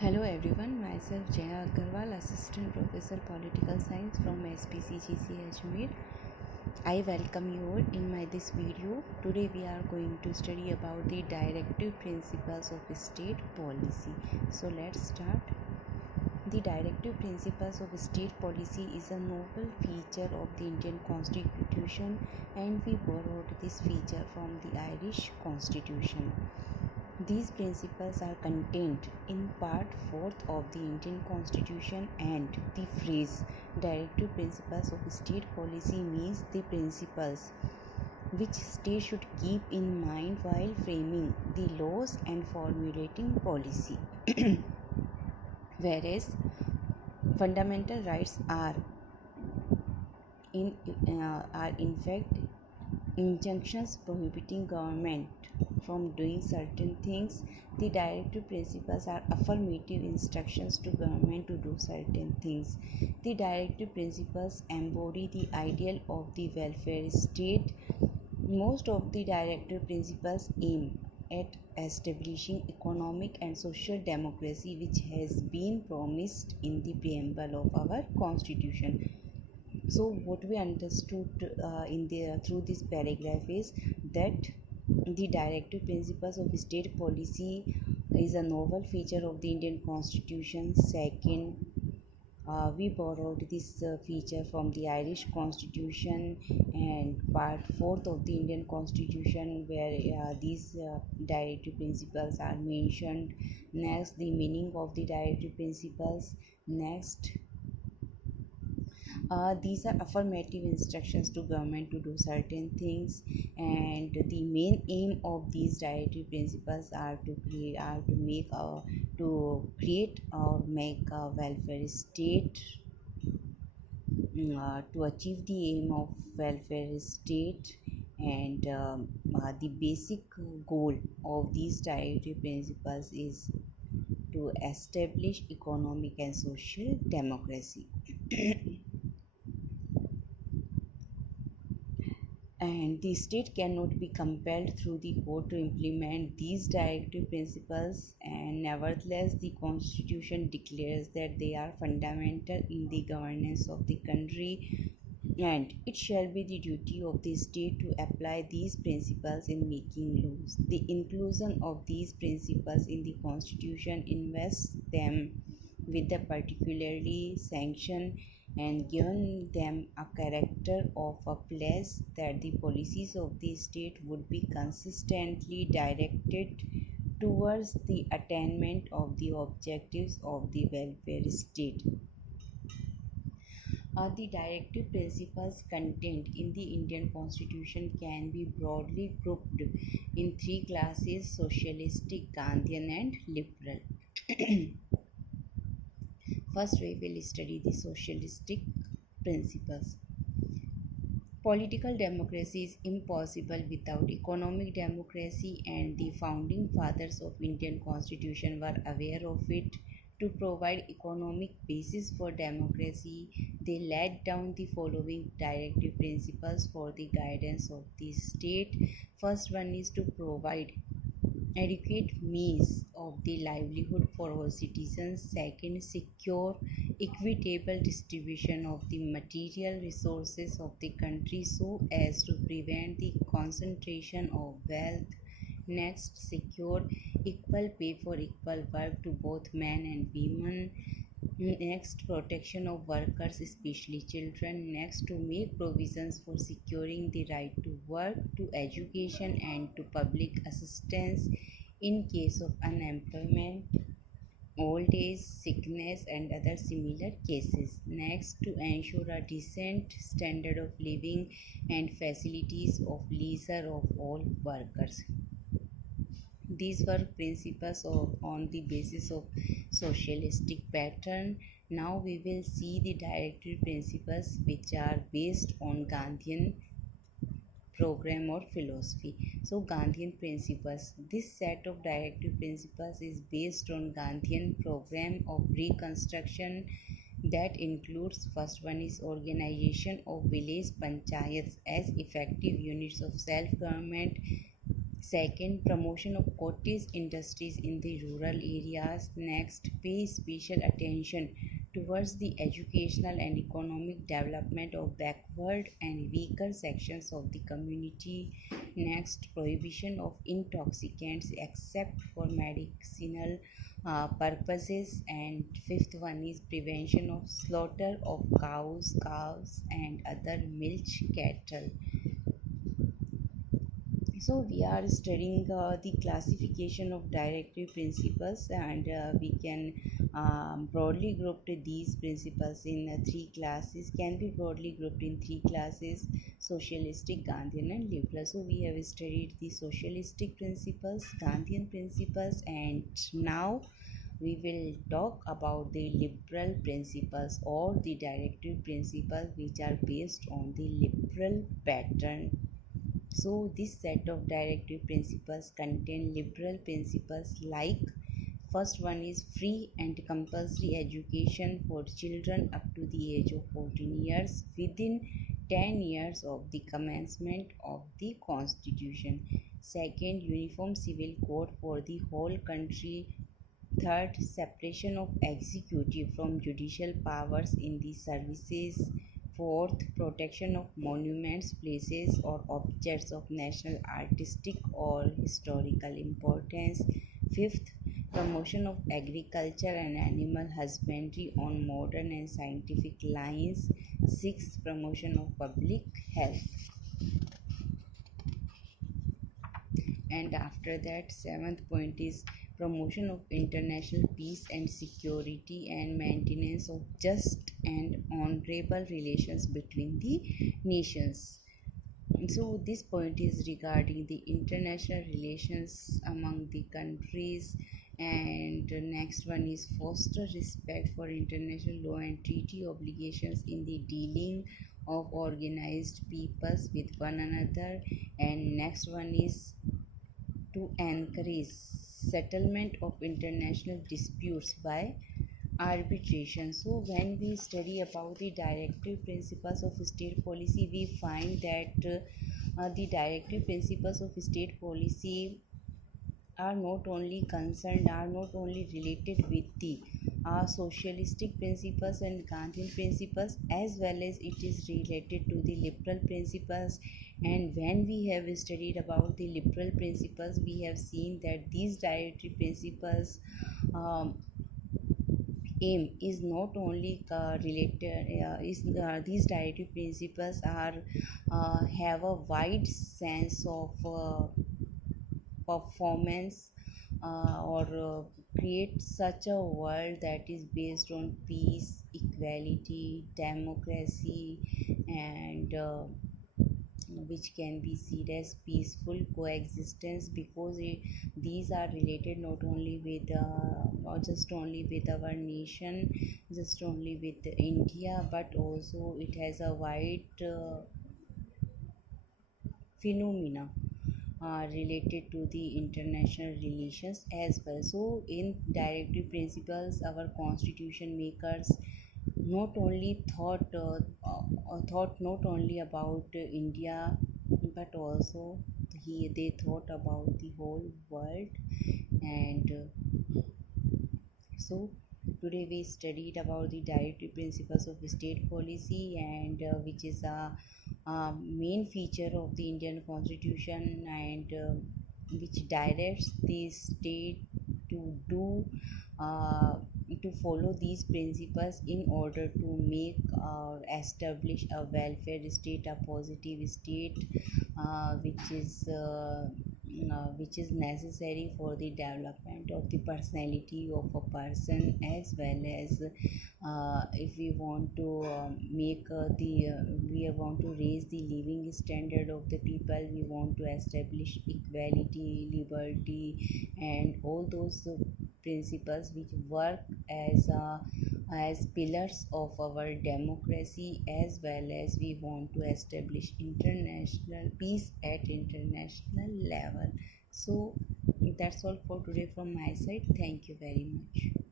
Hello everyone, myself Jaya Agarwal, Assistant Professor Political Science from SPCGC Ajmer. I welcome you all in this video. Today we are going to study about the directive principles of state policy. So let's start. The directive principles of state policy is a novel feature of the Indian Constitution, and we borrowed this feature from the Irish Constitution. These principles are contained in Part 4th of the Indian Constitution, and the phrase directive principles of state policy means the principles which state should keep in mind while framing the laws and formulating policy. Whereas fundamental rights are in fact injunctions prohibiting government from doing certain things. The directive principles are affirmative instructions to government to do certain things. The directive principles embody the ideal of the welfare state. Most of the directive principles aim at establishing economic and social democracy, which has been promised in the preamble of our constitution. So what we understood through this paragraph is that the directive principles of state policy is a novel feature of the Indian Constitution. Second, we borrowed this feature from the Irish Constitution and Part 4th of the Indian Constitution, where these directive principles are mentioned. Next, the meaning of the directive principles. Next, these are affirmative instructions to government to do certain things, and the main aim of these directive principles are to create or make a welfare state. To achieve the aim of welfare state, and the basic goal of these directive principles is to establish economic and social democracy. And the state cannot be compelled through the court to implement these directive principles, and nevertheless the constitution declares that they are fundamental in the governance of the country, and it shall be the duty of the state to apply these principles in making laws. The inclusion of these principles in the constitution invests them with a particularly sanction and given them a character of a place that the policies of the state would be consistently directed towards the attainment of the objectives of the welfare state. The directive principles contained in the Indian Constitution can be broadly grouped in three classes: socialistic, Gandhian, and liberal. First, we will study the socialistic principles. Political democracy is impossible without economic democracy, and the founding fathers of Indian Constitution were aware of it. To provide economic basis for democracy, they laid down the following directive principles for the guidance of the state. First one is to provide adequate means of the livelihood for all citizens. Second, secure equitable distribution of the material resources of the country so as to prevent the concentration of wealth. Next, secure equal pay for equal work to both men and women. Next, protection of workers, especially children. Next, to make provisions for securing the right to work, to education, and to public assistance in case of unemployment, old age, sickness, and other similar cases. Next, to ensure a decent standard of living and facilities of leisure of all workers. These were principles on the basis of socialistic pattern. Now we will see the directive principles which are based on Gandhian program or philosophy. So Gandhian principles. This set of directive principles is based on Gandhian program of reconstruction that includes: first one is organization of village panchayats as effective units of self government. Second, promotion of cottage industries in the rural areas. Next, pay special attention towards the educational and economic development of backward and weaker sections of the community. Next, prohibition of intoxicants except for medicinal purposes. And fifth one is prevention of slaughter of cows, calves, and other milch cattle. So we are studying the classification of directive principles, and we can broadly group these principles in three classes, can be broadly grouped in three classes: socialistic, Gandhian, and liberal. So we have studied the socialistic principles, Gandhian principles, and now we will talk about the liberal principles or the directive principles, which are based on the liberal pattern. So, this set of directive principles contain liberal principles like: first one is free and compulsory education for children up to the age of 14 years within 10 years of the commencement of the constitution. Second, uniform civil code for the whole country. Third, separation of executive from judicial powers in the services. Fourth, protection of monuments, places, or objects of national, artistic, or historical importance. Fifth, promotion of agriculture and animal husbandry on modern and scientific lines. Sixth, promotion of public health. And after that, seventh point is promotion of international peace and security and maintenance of just and honorable relations between the nations. So this point is regarding the international relations among the countries. And the next one is foster respect for international law and treaty obligations in the dealing of organized peoples with one another. And next one is to encourage settlement of international disputes by arbitration. So when we study about the directive principles of state policy, we find that the directive principles of state policy are not only related with the socialistic principles and Gandhian principles, as well as it is related to the liberal principles. And when we have studied about the liberal principles, we have seen that these directive principles um, aim is not only related is these directive principles are have a wide sense of performance, or create such a world that is based on peace, equality, democracy, and which can be seen as peaceful coexistence, because these are related not only with not just only with our nation, just only with India, but also it has a wide phenomena related to the international relations as well. So, in directive principles, our constitution makers not only thought not only about India, but also they thought about the whole world. And so today we studied about the directive principles of state policy, and which is a main feature of the Indian constitution, and which directs the state to do uh, to follow these principles in order to make establish a welfare state, a positive state, which is necessary for the development of the personality of a person, as well as if we want to make the we want to raise the living standard of the people, we want to establish equality, liberty, and all those principles which work as pillars of our democracy, as well as we want to establish international peace at international level. So that's all for today from my side. Thank you very much.